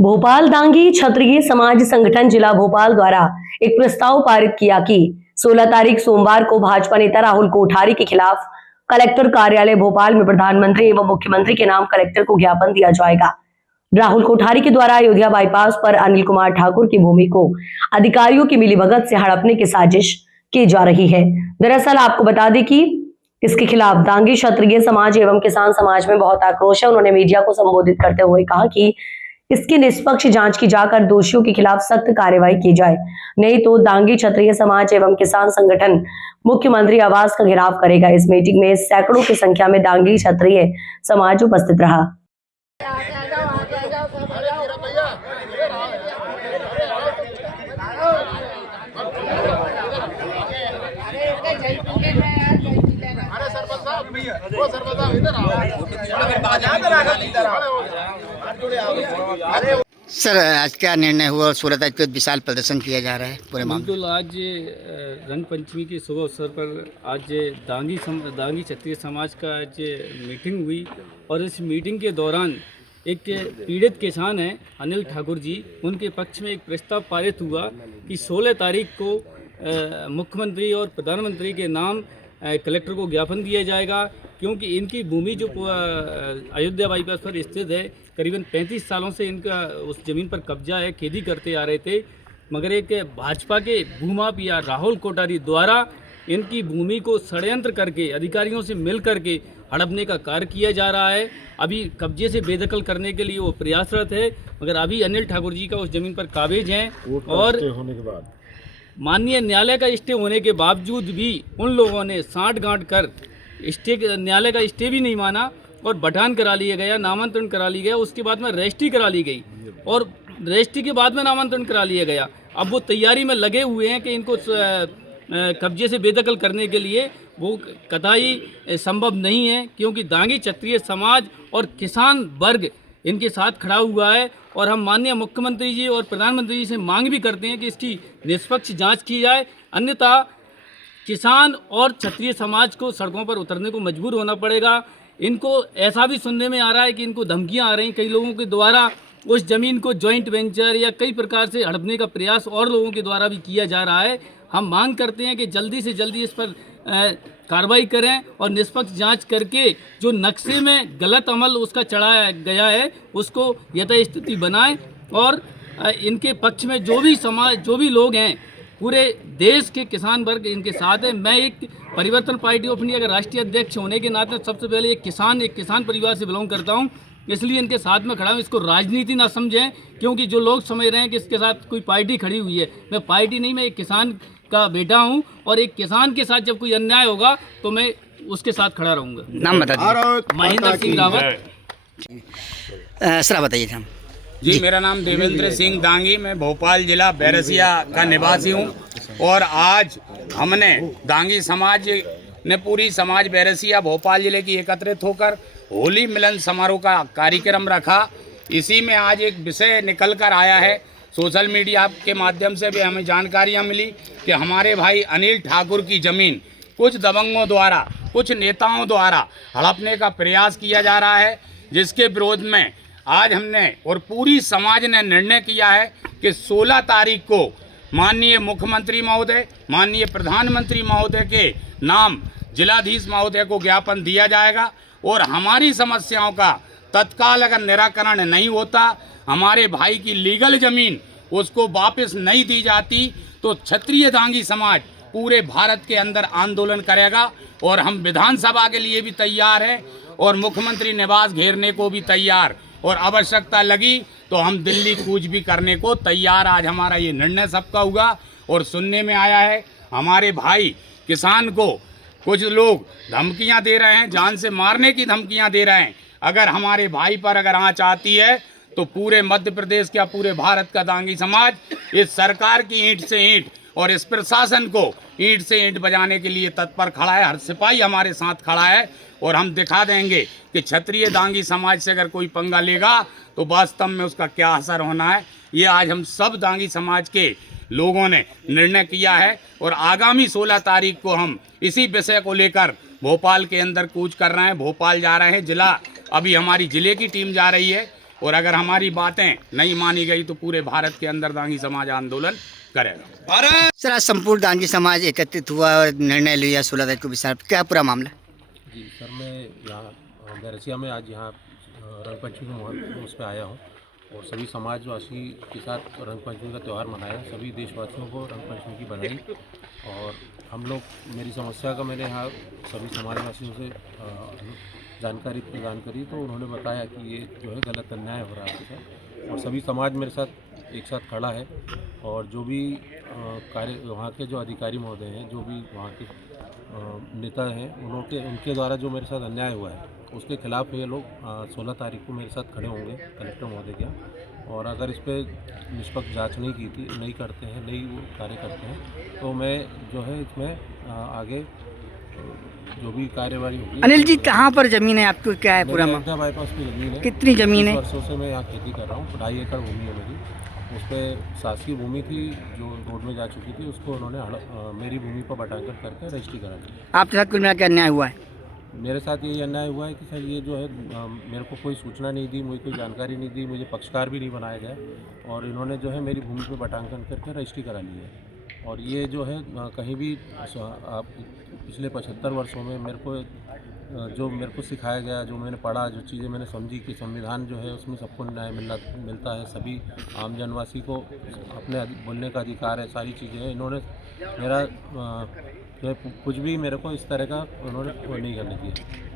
भोपाल दांगी क्षत्रिय समाज संगठन जिला भोपाल द्वारा एक प्रस्ताव पारित किया कि 16 तारीख सोमवार को भाजपा नेता राहुल कोठारी के खिलाफ कलेक्टर कार्यालय भोपाल में प्रधानमंत्री एवं मुख्यमंत्री के नाम कलेक्टर को ज्ञापन दिया जाएगा। राहुल कोठारी के द्वारा अयोध्या बाईपास पर अनिल कुमार ठाकुर की भूमि को अधिकारियों की मिलीभगत से हड़पने की साजिश की जा रही है। दरअसल आपको बता दें कि इसके खिलाफ दांगी क्षत्रिय समाज एवं किसान समाज में बहुत आक्रोश है। उन्होंने मीडिया को संबोधित करते हुए कहा कि इसकी निष्पक्ष जांच की जाकर दोषियों के खिलाफ सख्त कार्रवाई की जाए, नहीं तो दांगी क्षत्रिय समाज एवं किसान संगठन मुख्यमंत्री आवास का घेराव करेगा। इस मीटिंग में सैकड़ों की संख्या में दांगी क्षत्रिय समाज उपस्थित रहा। सर, आज क्या निर्णय हुआ? 16 तारीख को विशाल प्रदर्शन किया जा रहा है पूरे मामले। बिल्कुल, आज रंग पंचमी के शुभ अवसर पर आज दांगी क्षत्रिय समाज का आज मीटिंग हुई और इस मीटिंग के दौरान एक पीड़ित किसान हैं अनिल ठाकुर जी, उनके पक्ष में एक प्रस्ताव पारित हुआ कि 16 तारीख को मुख्यमंत्री और प्रधानमंत्री के नाम कलेक्टर को ज्ञापन दिया जाएगा, क्योंकि इनकी भूमि जो अयोध्या बाईपास पर स्थित है, करीबन 35 सालों से इनका उस ज़मीन पर कब्जा है, खेती करते आ रहे थे, मगर एक भाजपा के भूमाफिया राहुल कोठारी द्वारा इनकी भूमि को षड्यंत्र करके अधिकारियों से मिल करके हड़पने का कार्य किया जा रहा है। अभी कब्जे से बेदखल करने के लिए वो प्रयासरत है, मगर अभी अनिल ठाकुर जी का उस ज़मीन पर काबिज हैं और होने के बाद माननीय न्यायालय का स्टे होने के बावजूद भी उन लोगों ने साँठ गांठ कर न्यायालय का स्टे भी नहीं माना और बढ़ान करा लिया गया, नामांतरण करा लिया गया, उसके बाद में रजिस्ट्री करा ली गई और रजिस्ट्री के बाद में नामांतरण करा लिया गया। अब वो तैयारी में लगे हुए हैं कि इनको कब्जे से बेदखल करने के लिए वो कतई संभव नहीं है, क्योंकि दांगी क्षत्रिय समाज और किसान वर्ग इनके साथ खड़ा हुआ है और हम माननीय मुख्यमंत्री जी और प्रधानमंत्री जी से मांग भी करते हैं कि इसकी निष्पक्ष जांच की जाए, अन्यथा किसान और क्षत्रिय समाज को सड़कों पर उतरने को मजबूर होना पड़ेगा। इनको ऐसा भी सुनने में आ रहा है कि इनको धमकियां आ रही कई लोगों के द्वारा, उस ज़मीन को जॉइंट वेंचर या कई प्रकार से हड़पने का प्रयास और लोगों के द्वारा भी किया जा रहा है। हम मांग करते हैं कि जल्दी से जल्दी इस पर कार्रवाई करें और निष्पक्ष जांच करके जो नक्शे में गलत अमल उसका चढ़ाया गया है उसको यथास्थिति बनाएं और इनके पक्ष में जो भी लोग हैं, पूरे देश के किसान वर्ग इनके साथ है। मैं एक परिवर्तन पार्टी ऑफ इंडिया का राष्ट्रीय अध्यक्ष होने के नाते सबसे पहले एक किसान परिवार से बिलोंग करता हूं, इसलिए इनके साथ में खड़ा हूं। इसको राजनीति ना समझें, क्योंकि जो लोग समझ रहे हैं कि इसके साथ कोई पार्टी खड़ी हुई है, मैं पार्टी नहीं, मैं एक किसान का बेटा हूं और एक किसान के साथ जब कोई अन्याय होगा तो मैं उसके साथ खड़ा रहूंगा। नाम बता दीजिए। महेंद्र सिंह रावत। सर बताइए हम। जी, मेरा नाम देवेंद्र सिंह दांगी, मैं भोपाल जिला बैरसिया का निवासी हूं और आज हमने दांगी समाज ने पूरी समाज बैरसिया भोपाल जिले की एकत्रित होकर होली मिलन समारोह का कार्यक्रम रखा। इसी में आज एक विषय निकल कर आया है, सोशल मीडिया के माध्यम से भी हमें जानकारियां मिली कि हमारे भाई अनिल ठाकुर की ज़मीन कुछ दबंगों द्वारा, कुछ नेताओं द्वारा हड़पने का प्रयास किया जा रहा है, जिसके विरोध में आज हमने और पूरी समाज ने निर्णय किया है कि 16 तारीख को माननीय मुख्यमंत्री महोदय, माननीय प्रधानमंत्री महोदय के नाम जिलाधीश महोदय को ज्ञापन दिया जाएगा और हमारी समस्याओं का तत्काल अगर निराकरण नहीं होता, हमारे भाई की लीगल ज़मीन उसको वापस नहीं दी जाती, तो क्षत्रिय दांगी समाज पूरे भारत के अंदर आंदोलन करेगा और हम विधानसभा के लिए भी तैयार हैं और मुख्यमंत्री निवास घेरने को भी तैयार, और आवश्यकता लगी तो हम दिल्ली कूच भी करने को तैयार। आज हमारा ये निर्णय सबका हुआ और सुनने में आया है हमारे भाई किसान को कुछ लोग धमकियां दे रहे हैं, जान से मारने की धमकियां दे रहे हैं। अगर हमारे भाई पर अगर आँच आती है तो पूरे मध्य प्रदेश का, पूरे भारत का दांगी समाज इस सरकार की ईंट से ईंट और इस प्रशासन को ईंट से ईंट बजाने के लिए तत्पर खड़ा है। हर सिपाही हमारे साथ खड़ा है और हम दिखा देंगे कि क्षत्रिय दांगी समाज से अगर कोई पंगा लेगा तो वास्तव में उसका क्या असर होना है। ये आज हम सब दांगी समाज के लोगों ने निर्णय किया है और आगामी 16 तारीख को हम इसी विषय को लेकर भोपाल के अंदर कूच कर रहे हैं, भोपाल जा रहे हैं। जिला अभी हमारी ज़िले की टीम जा रही है और अगर हमारी बातें नहीं मानी गई तो पूरे भारत के अंदर दांगी समाज आंदोलन करेगा। सर, आज संपूर्ण दांगी समाज एकत्रित हुआ और निर्णय लिया 16 तारीख को विशाल, क्या पूरा मामला? जी सर, मैं यहाँ बैरसिया में आज यहाँ रंगपंचमी उस पर आया हूँ और सभी समाजवासी के साथ रंगपंचमी का त्यौहार मनाया। सभी देशवासियों को रंगपंचमी की बधाई। और हम लोग मेरी समस्या का मैंने यहाँ सभी समाजवासियों से जानकारी प्रदान करी, तो उन्होंने बताया कि ये जो है गलत अन्याय हो रहा है आपके साथ, और सभी समाज मेरे साथ एक साथ खड़ा है। और जो भी कार्य वहाँ के जो अधिकारी महोदय हैं, जो भी वहाँ के नेता हैं, उनके द्वारा जो मेरे साथ अन्याय हुआ है उसके खिलाफ ये लोग 16 तारीख को मेरे साथ खड़े होंगे कलेक्टर महोदय के यहाँ। और अगर इस पर निष्पक्ष जांच नहीं करते हैं, नहीं वो कार्य करते हैं, तो मैं जो है इसमें आगे जो भी कार्यवाही होगी। अनिल जी, कहाँ पर जमीन है आपको, क्या है पूरा मामला? बाईपास की ज़मीन है। कितनी जमीन है? वर्षों से मैं यहाँ खेती कर रहा हूँ। 2.5 एकड़ भूमि है मेरी। उस पर शासकीय भूमि थी जो रोड में जा चुकी थी, उसको उन्होंने मेरी भूमि पर बटांकन करके रजिस्ट्री करा दी। आपके साथ कुल मिला के अन्याय हुआ है? मेरे साथ ये अन्याय हुआ है कि सर ये जो है मेरे को कोई सूचना नहीं दी, मुझे कोई जानकारी नहीं दी, मुझे पक्षकार भी नहीं बनाया गया, और इन्होंने जो है मेरी भूमि पर बटांकन करके रजिस्ट्री करा ली है। और ये जो है कहीं भी आप पिछले 75 वर्षों में जो मेरे को सिखाया गया, जो मैंने पढ़ा, जो चीज़ें मैंने समझी कि संविधान जो है उसमें सबको न्याय मिलता है, सभी आम जनवासी को अपने बोलने का अधिकार है, सारी चीज़ें हैं। इन्होंने मेरा कुछ भी मेरे को इस तरह का उन्होंने नहीं करने दिया।